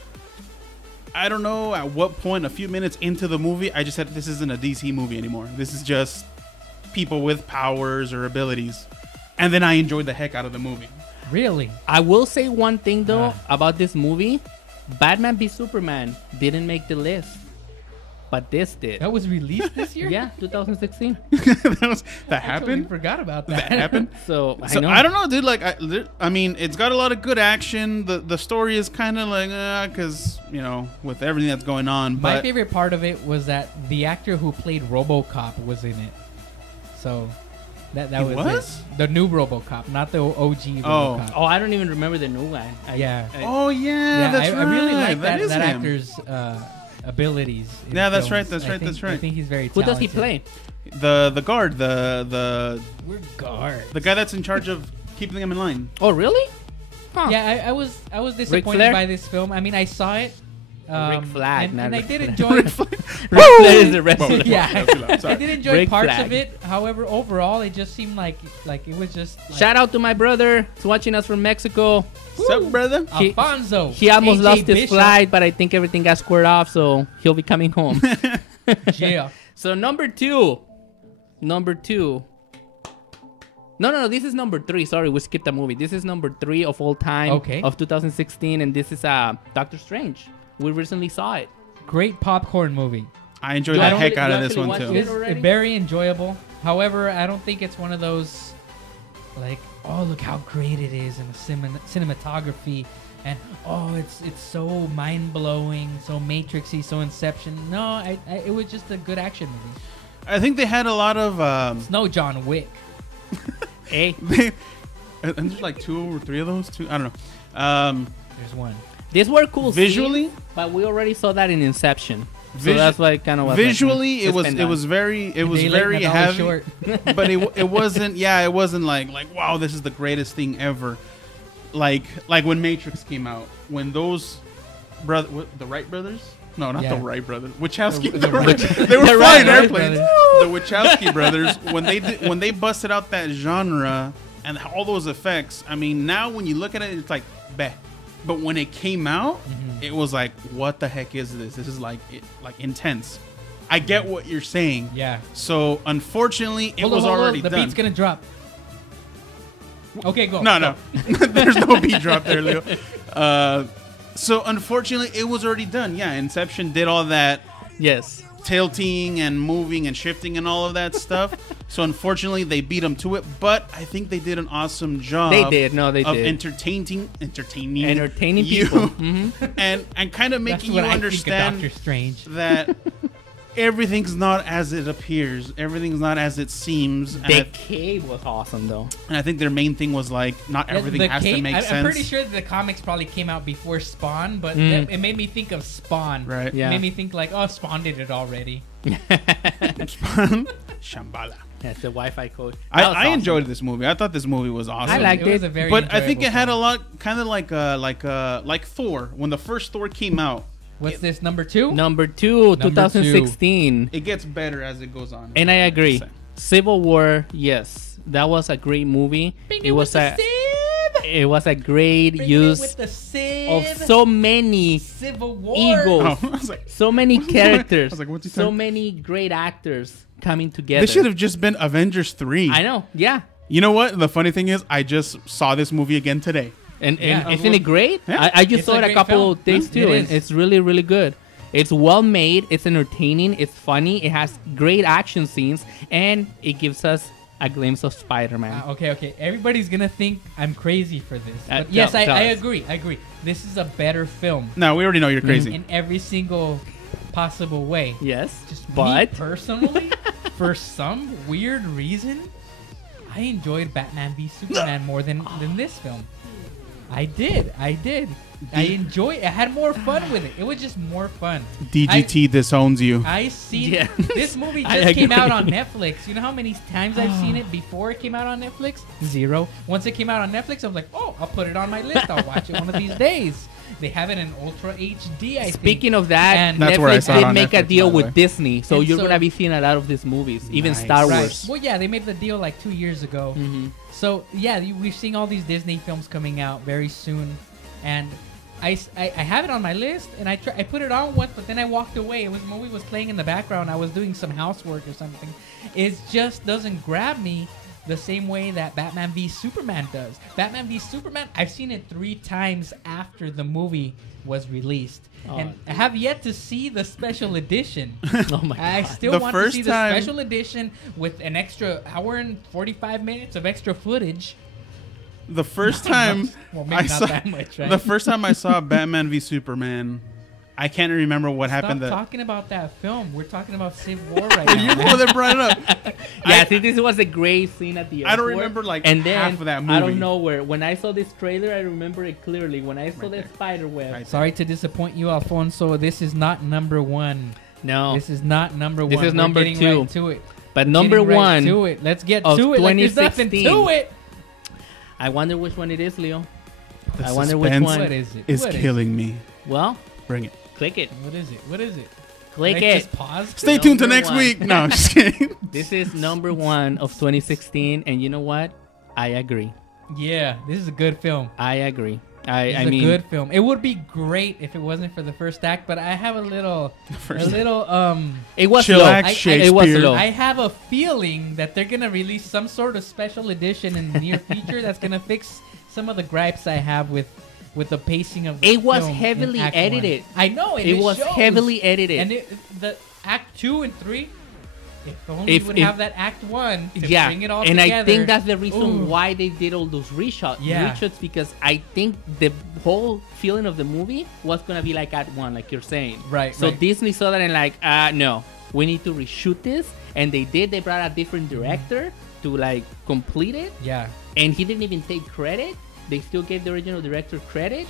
I don't know at what point, a few minutes into the movie, I just said, this isn't a DC movie anymore. This is just people with powers or abilities. And then I enjoyed the heck out of the movie. Really? I will say one thing, though, about this movie. Batman v Superman didn't make the list, but this did. That was released this year? Yeah, 2016. that happened? I forgot about that. That happened? So I don't know, dude. Like, I mean, it's got a lot of good action. The story is kind of like, because, you know, with everything that's going on. My favorite part of it was that the actor who played RoboCop was in it. So that was it. The new RoboCop, not the OG RoboCop. Oh, I don't even remember the new one. Yeah. That's right. I really like that him. actor's abilities. Yeah, that's films. right. That's right. I think he's very Who talented. does he play? The guard, the We're guards. the guy that's in charge of keeping them in line. Oh, really? Huh. Yeah, I was disappointed by this film. I mean, I saw it. Rick Flag, and I Rick did Flag. enjoy. Rick Flag is the wrestler. Yeah, I did enjoy Rick parts Flag. of it. However, overall, it just seemed like it was just. Like, Shout out to my brother. He's watching us from Mexico. What's up, brother? Alfonso. He almost AJ lost his Bishop. flight, but I think everything got squared off, so he'll be coming home. Yeah. So number two. No, this is number 3. Sorry, we skipped a movie. This is number 3 of all time of 2016, and this is Doctor Strange. We recently saw it. Great popcorn movie. I enjoyed the heck out of this one too. It's very enjoyable. However, I don't think it's one of those like, oh, look how great it is in the cinematography, and oh, it's so mind blowing, so Matrixy, so Inception. No, it was just a good action movie. I think they had a lot of. It's no John Wick. Hey, and there's like 2 or 3 of those. I don't know. There's one. these were cool Visually, scenes, but we already saw that in Inception. So that's why it kind of was. Visually, like, it was very heavy, short. but it wasn't. Yeah, it wasn't like wow, this is the greatest thing ever. Like when Matrix came out, when those the Wright brothers. No, not the Wright brothers. Wachowski. They were flying airplanes. The Wachowski brothers, when they busted out that genre and all those effects. I mean, now when you look at it, it's like, bah. But when it came out, it was like, what the heck is this? This is like intense. I get what you're saying. Yeah. So unfortunately, it was already done. The beat's gonna drop. Okay, go. No. There's no beat drop there, Leo. So unfortunately, it was already done. Yeah, Inception did all that. Yes. tilting and moving and shifting and all of that stuff. So unfortunately, they beat them to it. But I think they did an awesome job. They did. No, they did. Entertaining you, people, and kind of making you understand Doctor Strange. that everything's not as it appears. Everything's not as it seems. The cave was awesome, though. And I think their main thing was like, not everything has to make sense. I'm pretty sure the comics probably came out before Spawn, but it made me think of Spawn. Right. Yeah. It made me think like, oh, Spawn did it already. Shambhala. That's the Wi-Fi code. I enjoyed this movie. I thought this movie was awesome. I liked it. Was a very but I think it had a film. lot, kind of like Thor. When the first Thor came out, What's this, number 2? Number 2, 2016. it gets better as it goes on. And I agree. Civil War, yes, that was a great movie. It was a great use of so many Civil War. egos, I was like, so many characters, I was like, what's he so talking- many great actors coming together. this should have just been Avengers 3. I know, yeah. You know what? The funny thing is, I just saw this movie again today. And Yeah. isn't it great? Yeah. I just It's saw a it a great couple film. of days too, It and is. it's really, really good. It's well made, it's entertaining, it's funny, it has great action scenes, and it gives us a glimpse of Spider-Man. Okay. Everybody's gonna think I'm crazy for this. But Tell- yes, tell I us. agree. This is a better film No, we already know you're crazy. in every single possible way. Yes, Just but me personally, for some weird reason, I enjoyed Batman v Superman more than this film. I did. I had more fun with it. It was just more fun. DGT disowns you. I seen Yeah. this movie I just came out agree. on Netflix. You know how many times I've seen it before it came out on Netflix? 0. Once it came out on Netflix, I was like, oh, I'll put it on my list. I'll watch it one of these days. They have it in Ultra HD, I think. speaking of that, And That's where I Netflix saw it did on make a Netflix, deal by the with way. Disney, so And you're so- gonna be seeing a lot of these movies, even Nice. Star Right. Wars. Well, yeah, they made the deal like 2 years ago. So, yeah, we're seeing all these Disney films coming out very soon. And I have it on my list, and I put it on once, but then I walked away. The movie was playing in the background. I was doing some housework or something. It just doesn't grab me the same way that Batman v Superman does. Batman v Superman, I've seen it 3 times after the movie was released. And I have yet to see the special edition. Oh my I god! still The want to first see the time- special edition with an extra hour and 45 minutes of extra footage. The first time Well, maybe I not saw that much, right? the first time I saw Batman v Superman, I can't remember what Stop happened. talking about that film. We're talking about Civil War right now. You're the one that brought it up. Yeah, see, this was a great scene at the airport. I don't remember, like, and then, half of that I movie. don't know where. When I saw this trailer, I remember it clearly. When I saw the spider web. Right. Sorry to disappoint you, Alfonso. This is not number 1. No, This is not number 1. This is We're number getting 2. Right to it. but number Getting right one, to it. Let's get of to it. Like there's nothing 2016. to it. I wonder which one it is, Leo. The I wonder which suspense one. What is it? is What is killing me. Well, Bring it. click it. it? What is it? What is it? Click Can I it. Just pause. Stay tuned to Number next one. week. No, I'm just kidding. This is number 1 of 2016, and you know what? I agree. Yeah, this is a good film. I agree. It's I a mean, good film. It would be great if it wasn't for the first act, but I have a little, first act. it was Chillax low. I- It was Shakespeare. low. I have a feeling that they're gonna release some sort of special edition in the near future that's gonna fix some of the gripes I have with the pacing of the It was film in heavily Act edited. 1. I know It was shows. heavily edited. And the Act 2 and 3, if only If- we would if- have that Act 1 to Yeah, bring it all and together. I think that's the reason Ooh. why they did all those reshots. Yeah. Reshots, because I think the whole feeling of the movie was gonna be like Act 1, like you're saying. Right, So right. Disney saw that and like, no, we need to reshoot this, and they did. They brought a different director to like complete it, Yeah. and he didn't even take credit. They still gave the original director credit,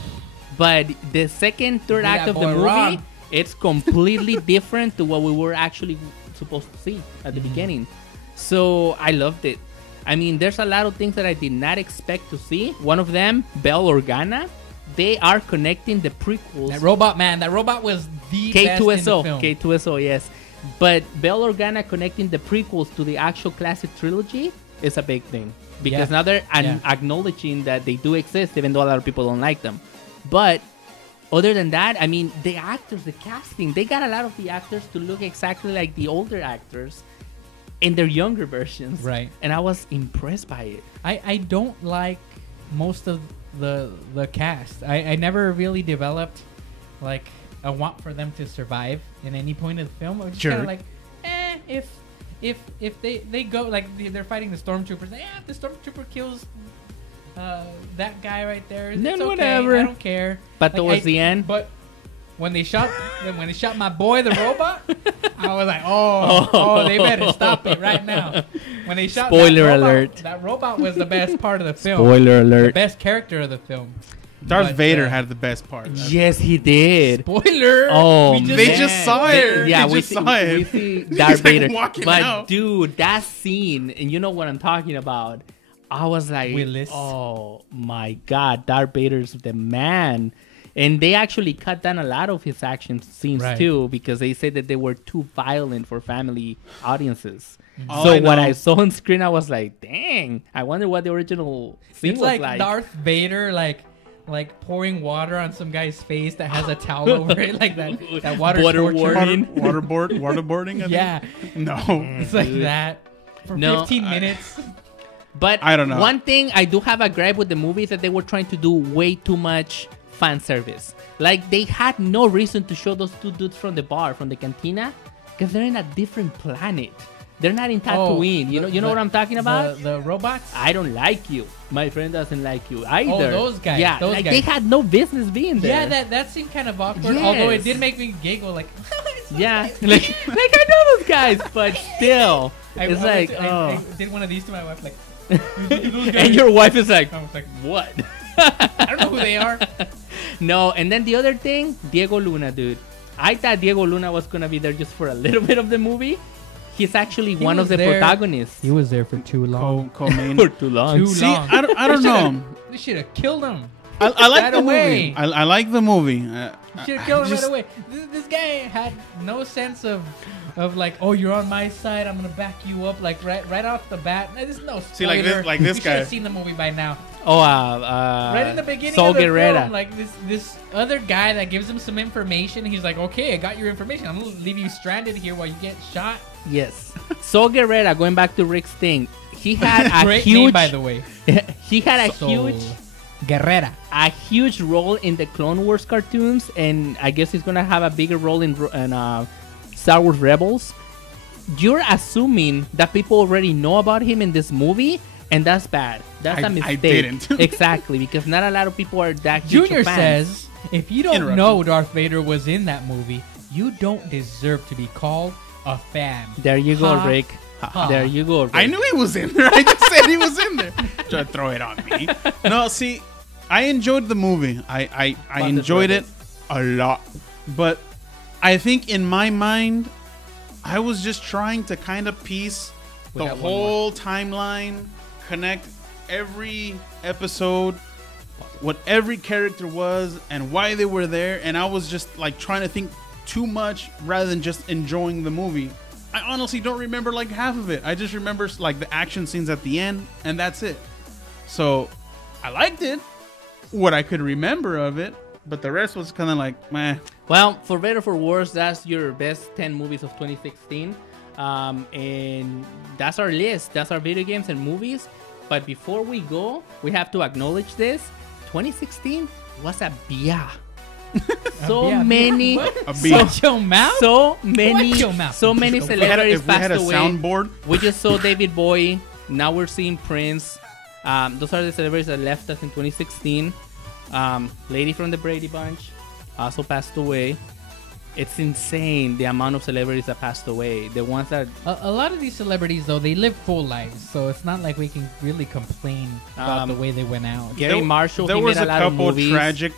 but the second, third Did act that of the boy movie, wrong. it's completely different to what we were actually supposed to see at the beginning. So I loved it. I mean, there's a lot of things that I did not expect to see. One of them, Bell Organa, they are connecting the prequels. That robot was the best in the K2SO, film. K2SO, yes. But Bell Organa connecting the prequels to the actual classic trilogy is a big thing. Because Yeah. now they're Yeah. acknowledging that they do exist, even though a lot of people don't like them. But other than that, I mean, the actors, the casting, they got a lot of the actors to look exactly like the older actors in their younger versions. Right. And I was impressed by it. I don't like most of the cast. I never really developed like a want for them to survive in any point of the film. I'm just Sure. kind of like, if they go like they're fighting the stormtroopers, if the stormtrooper kills that guy right there, Then it's okay. whatever. I don't care. But towards the end, but when they shot my boy the robot, I was like, oh, they better stop it right now. When they shot Spoiler alert. that robot was the best part of the film. Spoiler The alert. best character of the film. Darth But, Vader had the best part. Yes, he did. Spoiler. Oh, They just saw it. Yeah, They we just see, saw it. we see He's Darth like Vader. walking But out. dude, that scene, and you know what I'm talking about. I was like, Willis. oh my God, Darth Vader's the man. And they actually cut down a lot of his action scenes Right. too, because they said that they were too violent for family audiences. All So I what know- I saw on screen, I was like, dang, I wonder what the original scene It's was like Darth Vader, like pouring water on some guy's face that has a towel over it, like that water torture. Waterboarding. I think? Yeah, No. it's like that for No, 15 minutes. But I don't know. One thing I do have a gripe with the movie is that they were trying to do way too much fan service. Like they had no reason to show those two dudes from the bar, from the cantina, because they're in a different planet. They're not in Tatooine. You know what I'm talking about? The robots. I don't like you. My friend doesn't like you either. those guys, Yeah, those like guys. they had no business being there. Yeah, that seemed kind of awkward. Yes. Although it did make me giggle. Like, it's those Yeah, guys. like I know those guys, but still, it's like, I oh. did one of these to my wife, like, And your wife is like, I was like, what? I don't know who they are. No, and then the other thing, Diego Luna, dude. I thought Diego Luna was gonna be there just for a little bit of the movie. He's actually He one of was the there. protagonists. He was there for too long. Co-main. For too long. Too See, long. I don't know. They should have killed him. I like Right the away. movie. I like the movie. Should have killed him right away. This guy had no sense of like, oh, you're on my side. I'm gonna back you up. Like right off the bat. There's no spoiler. See, like this you guy. should have seen the movie by now. Oh, Right in the beginning Saul of the Guerrera. film, like this other guy that gives him some information. He's like, okay, I got your information. I'm gonna leave you stranded here while you get shot. Yes. Saul Guerrera, going back to Rick's thing, he had a Great huge. name, by the way. He had a Saul huge. Guerrera. A huge role in the Clone Wars cartoons, and I guess he's gonna have a bigger role in Star Wars Rebels. You're assuming that people already know about him in this movie, and that's bad. That's a I mistake. didn't. Exactly, because not a lot of people are that huge Junior of fans. says, if you don't Interruption. know Darth Vader was in that movie, you don't deserve to be called a fan. There you go, Ha. Rick. Ha. There you go, Rick. I knew he was in there. I just said he was in there. Try to throw it on me. No, see, I enjoyed the movie. I enjoyed it a lot. But I think in my mind, I was just trying to kind of piece We the got one whole timeline, connect every episode, what every character was, and why they were there. And I was just like trying to think too much rather than just enjoying the movie. I honestly don't remember like half of it. I just remember like the action scenes at the end, and that's it. So I liked it, what I could remember of it, but the rest was kind of like meh. Well, for better or for worse, that's your best 10 movies of 2016. And that's our list. That's our video games and movies. But before we go, we have to acknowledge this. 2016 was a bia. So bia. many, What? A bia. Shut your mouth. so many, Watch your mouth. so many If we celebrities If we had passed a away. soundboard, We just saw David Bowie. Now we're seeing Prince. Those are the celebrities that left us in 2016. Lady from the Brady Bunch also passed away. It's insane the amount of celebrities that passed away. The ones that A lot of these celebrities, though, they live full lives, so it's not like we can really complain about the way they went out. Gary Marshall, there he was made a a lot of couple movies. tragic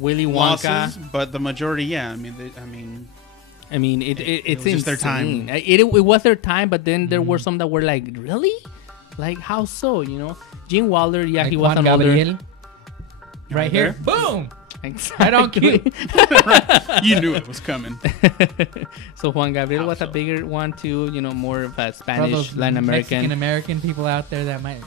Willy Wonka. losses, but the majority, yeah. I mean, it's was insane. just their time. It was their time, but then there were some that were like, really? Like, how so? You know, Gene Wilder, yeah, Like he was Juan an older. Gabriel. Right Right here. there. Boom! Exactly. Right on cue. You knew it was coming. So Juan Gabriel was a so? bigger one too. You know, more of a For all Spanish, those Latin Mexican American. American people out there that might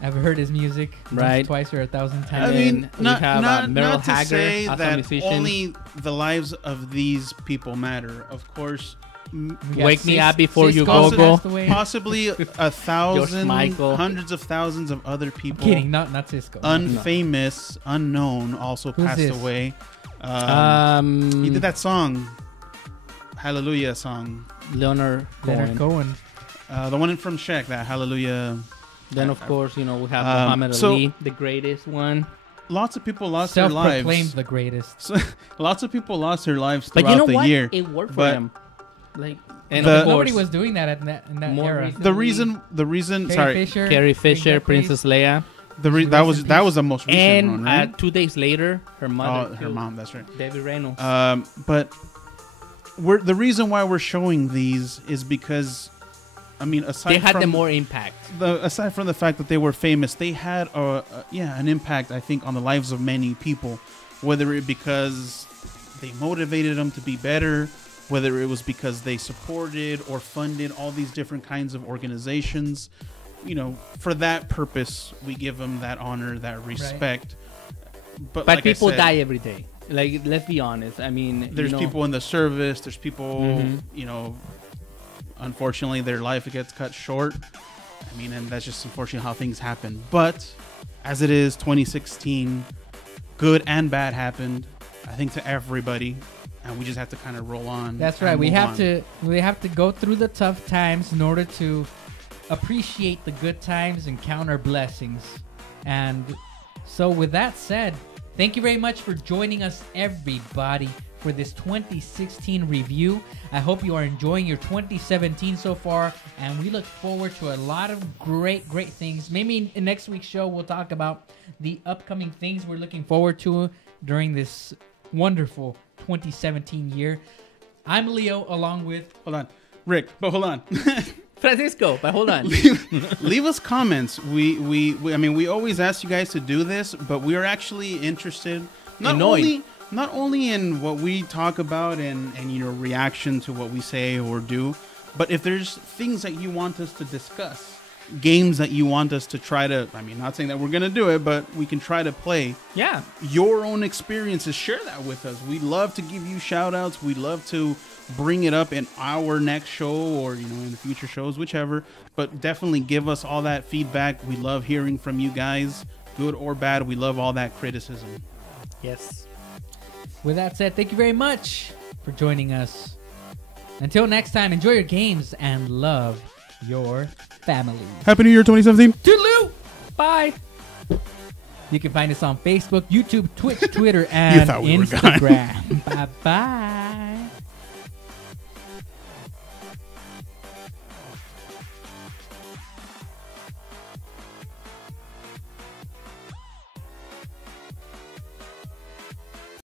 have heard his music once, Right. twice or 1,000 I times. And mean, then we not, have, not, Meryl not to Haggard say as a that musician. only the lives of these people matter. Of course, We got Wake Me Up Before You Cisco Go Go. passed away. possibly a thousand, Michael. hundreds of thousands of other people, Kidding, not Cisco. unfamous, unknown, also Who's passed this? away. He did that song, Hallelujah song. Leonard Cohen. The one from Shaq, that Hallelujah. Then, of course, we have Muhammad Ali, the greatest one. Lots of people lost their lives. Self-proclaimed the greatest. So, lots of people lost their lives throughout but you know the what? year. It worked for him. Like, and nobody was doing that in that era. Recently, the reason, Carrie Fisher, Princess Leia. That was the most recent and, one, right? 2 days later, her mother. Her mom. That's right. Debbie Reynolds. But the reason why we're showing these is because, I mean, they had the more impact. Aside from the fact that they were famous, they had an impact, I think, on the lives of many people. Whether it because they motivated them to be better, whether it was because they supported or funded all these different kinds of organizations. For that purpose, we give them that honor, that respect. Right. But like people die every day. Like, let's be honest. I mean, there's people in the service. There's people, unfortunately, their life gets cut short. I mean, and that's just unfortunately how things happen. But as it is, 2016, good and bad happened, I think, to everybody. And we just have to kind of roll on. That's right. We have to go through the tough times in order to appreciate the good times and count our blessings. And so with that said, thank you very much for joining us, everybody, for this 2016 review. I hope you are enjoying your 2017 so far, and we look forward to a lot of great things. Maybe in next week's show we'll talk about the upcoming things we're looking forward to during this wonderful 2017 year. I'm Leo, along with... Hold on. Rick, but hold on. Francisco, but hold on. Leave us comments. I mean, we always ask you guys to do this, but we are actually interested not only in what we talk about and reaction to what we say or do, but if there's things that you want us to discuss, games that you want us to try to, I mean, not saying that we're going to do it, but we can try to play. Yeah. Your own experiences, share that with us. We'd love to give you shout outs. We'd love to bring it up in our next show or, in the future shows, whichever. But definitely give us all that feedback. We love hearing from you guys, good or bad. We love all that criticism. Yes. With that said, thank you very much for joining us. Until next time, enjoy your games and love your family. Happy New Year 2017. Toodaloo! Bye. You can find us on Facebook, YouTube, Twitch, Twitter, and Instagram. Bye-bye.